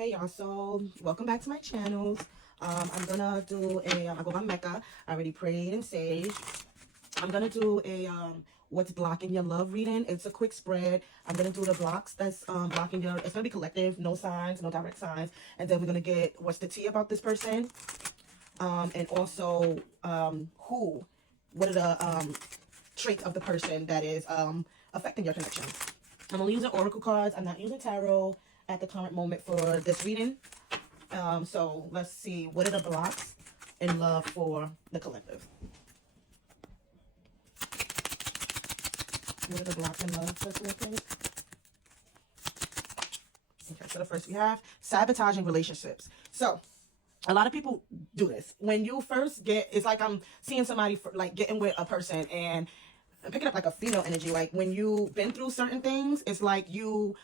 Hey y'all, so welcome back to my channels. I'm gonna do I go by Mecca. I already prayed and saged. I'm gonna do a what's blocking your love reading. It's a quick spread. I'm gonna do the blocks that's blocking your, it's gonna be collective, no signs, no direct signs. And then we're gonna get what's the tea about this person. And also what are the traits of the person that is affecting your connection. I'm only using oracle cards. I'm not using tarot at the current moment for this reading. So let's see, what are the blocks in love for the collective? What are the blocks in love for the collective? Okay, so the first we have sabotaging relationships. So a lot of people do this. When you first get, it's like I'm seeing somebody like getting with a person, and I'm picking up like a female energy. Like when you've been through certain things, it's like you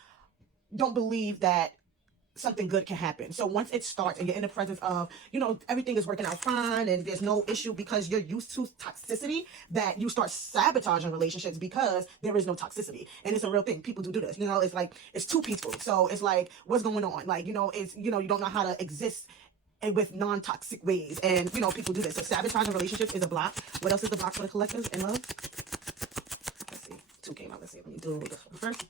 don't believe that something good can happen. So once it starts and you're in the presence of, you know, everything is working out fine and there's no issue because you're used to toxicity, that you start sabotaging relationships because there is no toxicity. And it's a real thing. People do this. You know, it's like, it's too peaceful. So it's like, what's going on? Like, you know, it's, you know, you don't know how to exist and with non-toxic ways. And, you know, people do this. So sabotaging relationships is a block. What else is the block for the collectives in love? Let's see. Two came out. Let's see. Let me do this one first.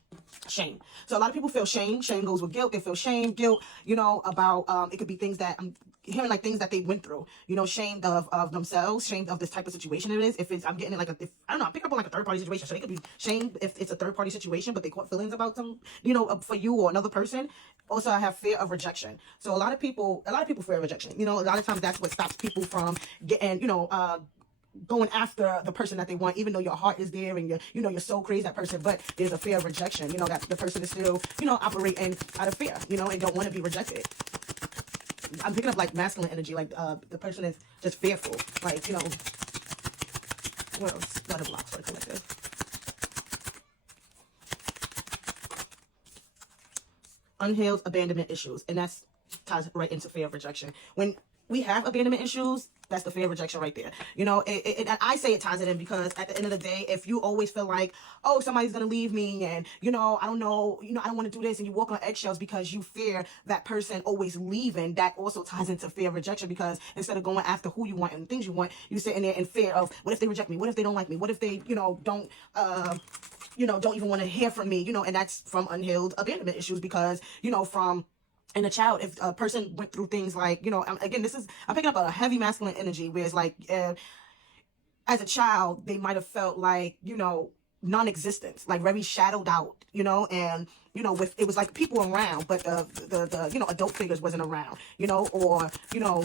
Shame. So a lot of people feel shame. Shame goes with guilt. They feel shame, guilt, you know, about, it could be things that I'm hearing, like things that they went through, you know, shamed of themselves, shamed of this type of situation it is. If it's, I'm getting it like a, if, I don't know, I pick up on like a third party situation. So they could be shamed if it's a third party situation, but they caught feelings about some, you know, for you or another person. Also, I have fear of rejection. So a lot of people fear of rejection. You know, a lot of times that's what stops people from getting, you know, going after the person that they want, even though your heart is there and you know, your soul craves that person, but there's a fear of rejection, you know, that the person is still, you know, operating out of fear, you know, and don't want to be rejected. I'm picking up like masculine energy, like the person is just fearful, like, you know, what else? Other blocks for the collective. Unhealed abandonment issues, and that's ties right into fear of rejection. When we have abandonment issues, that's the fear of rejection right there. You know, and I say it ties it in because at the end of the day, if you always feel like, oh, somebody's going to leave me and, you know, I don't know, you know, I don't want to do this, and you walk on eggshells because you fear that person always leaving, that also ties into fear of rejection, because instead of going after who you want and things you want, you sit in there in fear of, what if they reject me? What if they don't like me? What if they, you know, don't even want to hear from me, you know, and that's from unhealed abandonment issues because, you know, from in a child, if a person went through things like, you know, again, I'm picking up a heavy masculine energy where it's like, as a child, they might have felt like, you know, non-existence, like very shadowed out, you know, and, you know, with, it was like people around, but the you know, adult figures wasn't around, you know, or, you know,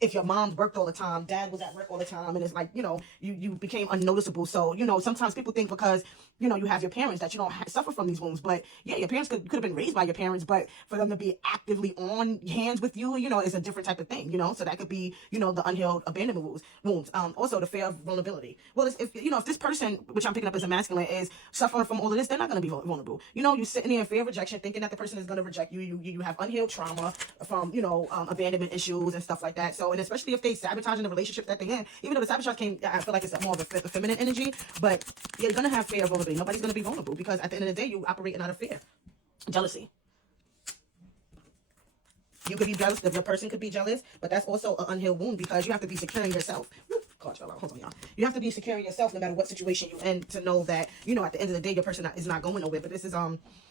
if your mom worked all the time, dad was at work all the time, and it's like, you know, you became unnoticeable. So, you know, sometimes people think because, you know, you have your parents that you don't suffer from these wounds. But yeah, your parents could have been raised by your parents, but for them to be actively on hands with you, you know, is a different type of thing, you know. So that could be, you know, the unhealed abandonment wounds. Also the fear of vulnerability. Well, if you know, if this person, which I'm picking up as a masculine, is suffering from all of this, they're not going to be vulnerable. You know, you're sitting there in fear of rejection, thinking that the person is going to reject you. You have unhealed trauma from, you know, abandonment issues and stuff like that. So, and especially if they sabotage in the relationship that they're in, even though the sabotage I feel like it's more of a feminine energy, but you're going to have fear of vulnerability. Nobody's going to be vulnerable because at the end of the day, you operating out of fear. Jealousy. You could be jealous, the person could be jealous, but that's also an unhealed wound because you have to be secure in yourself. God, hold on, y'all. You have to be secure in yourself no matter what situation you're in to know that, you know, at the end of the day, your person is not going nowhere. But this is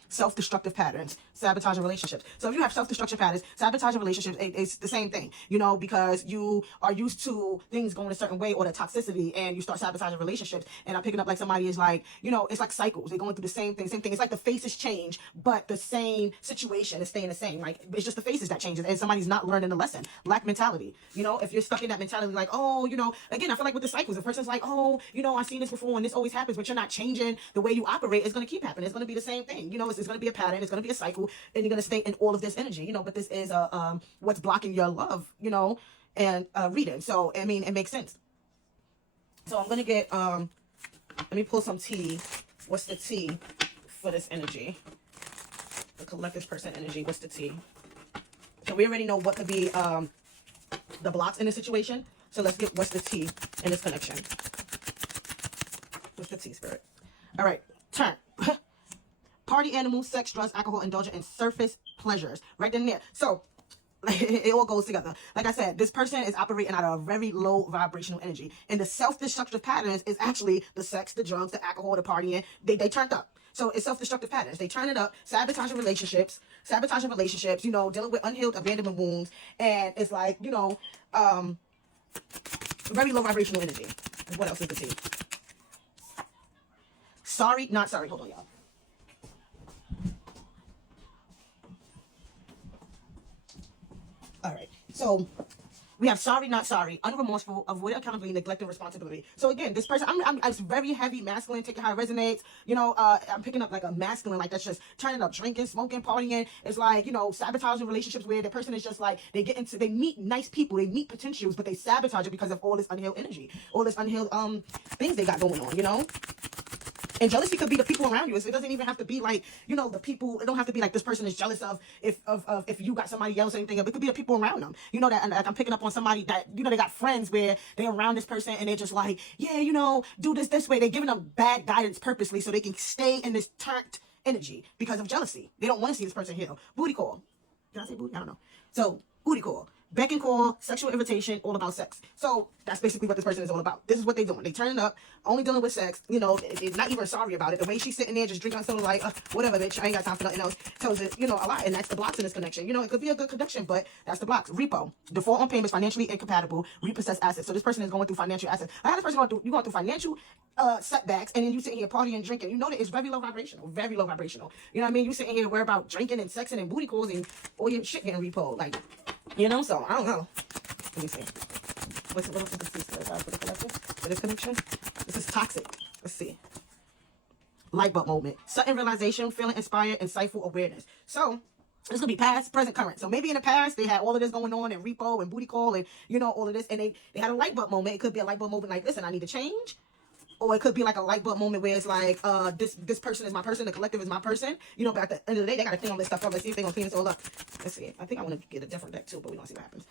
self-destructive patterns, sabotaging relationships. So if you have self-destruction patterns, sabotaging relationships, it's the same thing, you know, because you are used to things going a certain way or the toxicity, and you start sabotaging relationships. And I'm picking up like somebody is like, you know, it's like cycles. They're going through the same thing. It's like the faces change, but the same situation is staying the same. Like, it's just the faces that changes, and somebody's not learning the lesson. Lack mentality. You know, if you're stuck in that mentality, like, oh, you know, again, I feel like with the cycles, the person's like, oh, you know, I've seen this before and this always happens, but you're not changing the way you operate. It's going to keep happening. It's going to be the same thing. You know, it's going to be a pattern. It's going to be a cycle, and you're going to stay in all of this energy, you know, but this is what's blocking your love, you know, and reading. So, I mean, it makes sense. So I'm going to get, let me pull some tea. What's the tea for this energy? The collective person energy. What's the tea? So we already know what could be the blocks in this situation. So let's get what's the tea in this connection. What's the tea, spirit? All right, turn. Party animals, sex, drugs, alcohol, indulgent in surface pleasures. Right then and there. So it all goes together. Like I said, this person is operating out of a very low vibrational energy. And the self-destructive patterns is actually the sex, the drugs, the alcohol, the partying. They turned up. So it's self-destructive patterns. They turn it up, sabotaging relationships, you know, dealing with unhealed abandonment wounds. And it's like, you know, very low vibrational energy. What else is the tea? Sorry, not sorry. Hold on, y'all. All right. So we have sorry, not sorry, unremorseful, avoid accountability, neglecting responsibility. So again, this person, I'm very heavy masculine, taking how it resonates. You know, I'm picking up like a masculine, like that's just turning up, drinking, smoking, partying. It's like, you know, sabotaging relationships where the person is just like, they meet nice people, they meet potentials, but they sabotage it because of all this unhealed energy, all this unhealed things they got going on, you know? And jealousy could be the people around you. It doesn't even have to be like, you know, the people. It don't have to be like this person is jealous of if you got somebody else or anything. It could be the people around them. You know that, and like I'm picking up on somebody that, you know, they got friends where they're around this person and they're just like, yeah, you know, do this way. They're giving them bad guidance purposely so they can stay in this turned energy because of jealousy. They don't want to see this person heal. Booty call. Did I say booty? I don't know. So booty call. Beck and call, sexual invitation, all about sex. So that's basically what this person is all about. This is what they're doing. They turning up, only dealing with sex. You know, they're not even sorry about it. The way she's sitting there just drinking something like, whatever, bitch, I ain't got time for nothing else. Tells it, you know, a lot. And that's the blocks in this connection. You know, it could be a good connection, but that's the blocks. Repo, default on payments, financially incompatible, repossessed assets. So this person is going through financial assets. I had this person you're going through financial setbacks, and then you sitting here partying and drinking. You know that it's very low vibrational, very low vibrational. You know what I mean? You sitting here worried about drinking and sexing and booty calls and all your shit getting repoed. Like, you know, so I don't know. Let me see. What else is this for the collection? For this connection? This is toxic. Let's see. Light bulb moment. Sudden realization, feeling inspired, insightful awareness. So it's gonna be past, present, current. So maybe in the past they had all of this going on and repo and booty call and, you know, all of this, and they had a light bulb moment. It could be a light bulb moment like, listen, I need to change. Or it could be like a light bulb moment where it's like, this person is my person, the collective is my person. You know, but at the end of the day, they gotta clean all this stuff up. Let's see if they're gonna clean this all up. Let's see. I think I want to get a different deck too, but we're gonna see what happens.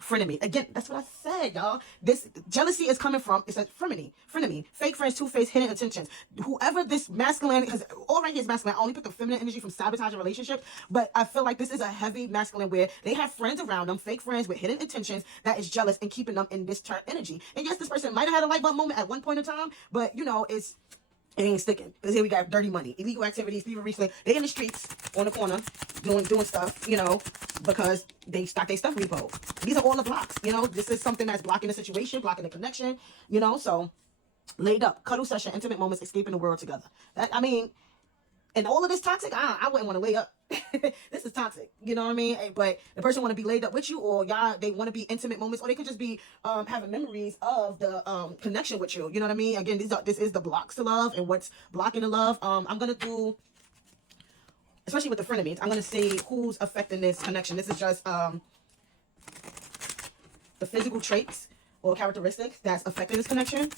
Frenemy. Again, that's what I said, y'all. This jealousy is coming from, it's a frenemy, fake friends, two-faced, hidden intentions. Whoever this masculine, because all right here is masculine. I only put the feminine energy from sabotaging relationships, but I feel like this is a heavy masculine where they have friends around them, fake friends with hidden intentions that is jealous and keeping them in this turn energy. And yes, this person might have had a light bulb moment at one point in time, but you know, it ain't sticking. Because here we got dirty money, illegal activities, people recently. They in the streets on the corner doing stuff, you know, because they stock their stuff repo. These are all the blocks, you know. This is something that's blocking the situation, blocking the connection, you know. So laid up, cuddle session, intimate moments, escaping the world together. I mean, and all of this toxic, I wouldn't want to lay up. This is toxic, you know what I mean? But the person want to be laid up with you, or y'all, they want to be intimate moments, or they could just be having memories of the connection with you. You know what I mean? Again, this is the blocks to love and what's blocking the love. I'm gonna do, especially with the frenemies, I'm gonna see who's affecting this connection. This is just the physical traits or characteristics that's affecting this connection.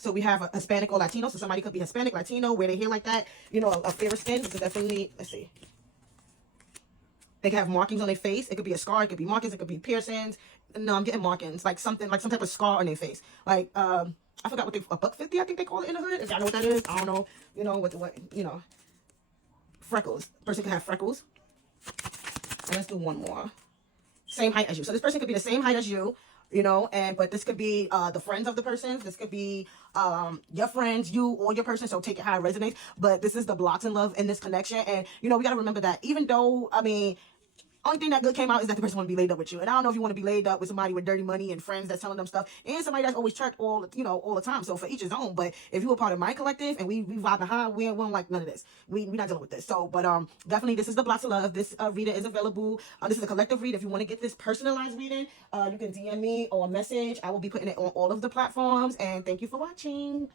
So we have a Hispanic or Latino. So somebody could be Hispanic, Latino, where they hair like that. You know, a fairer skin. This is definitely, let's see. They can have markings on their face. It could be a scar. It could be markings. It could be piercings. No, I'm getting markings. Like something, like some type of scar on their face. Like, I forgot what a $1.50, I think they call it in the hood. If y'all know what that is, I don't know. You know, what, you know. Freckles. Person can have freckles. And let's do one more. Same height as you. So this person could be the same height as you. You know, but this could be the friends of the person. This could be your friends, you, or your person. So take it how it resonates. But this is the blocks in love in this connection. And, you know, we got to remember that even though, I mean, only thing that good came out is that the person want to be laid up with you. And I don't know if you want to be laid up with somebody with dirty money and friends that's telling them stuff, and somebody that's always checked all the time. So for each his own. But if you were part of my collective and we vibe behind, we don't like none of this. We not dealing with this. So, but definitely this is the blocks of love. This reader is available. This is a collective read. If you want to get this personalized reading, you can DM me or message. I will be putting it on all of the platforms. And thank you for watching.